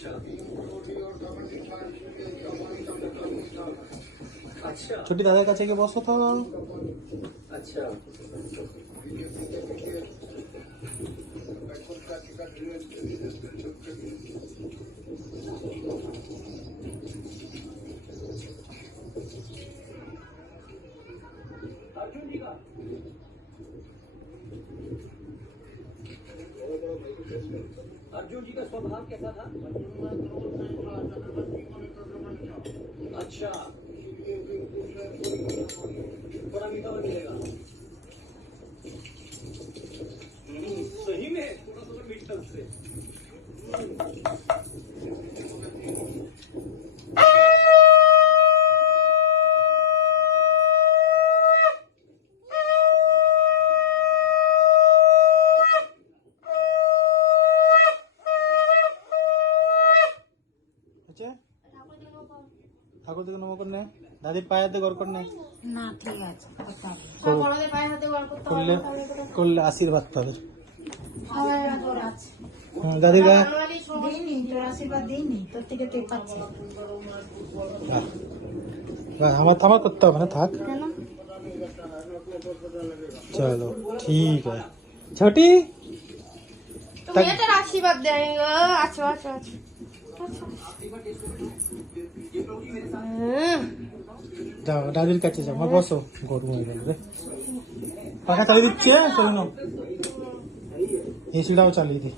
अच्छा अच्छा ছোটি দাদার কাছে গিয়ে বসো তো। अच्छा अर्जुन जी का अर्जुन जी का स्वभाव कैसा था? अच्छा थोड़ा मीठा और मिलेगा। सही में थोड़ा थोड़ा मीठा उससे। ঠাকুর থেকে নমো করনে, দাদির পায়ে হাতে গড় করনে, না ঠিক আছে বড়দের পায়ে হাতে বার করতে করলে করলে আশীর্বাদ পাবে। সবাই তোর আছে দাদির গায়ে দিইনি, তোর আশীর্বাদ দিইনি, তোর থেকে তুই পাচ্ছিস আমার থামার করতে হবে না, থাক। কেন? চলো ঠিক আছে ছোটি, তুমি এটার আশীর্বাদ দেয়। আচ্ছা আচ্ছা আচ্ছা যাও দাদির কাছে যাও, আমার বসো, গরম হয়ে গেল রে। পাখা চালিয়ে দিচ্ছে, চলো না, এসিটাও চালিয়ে দিই।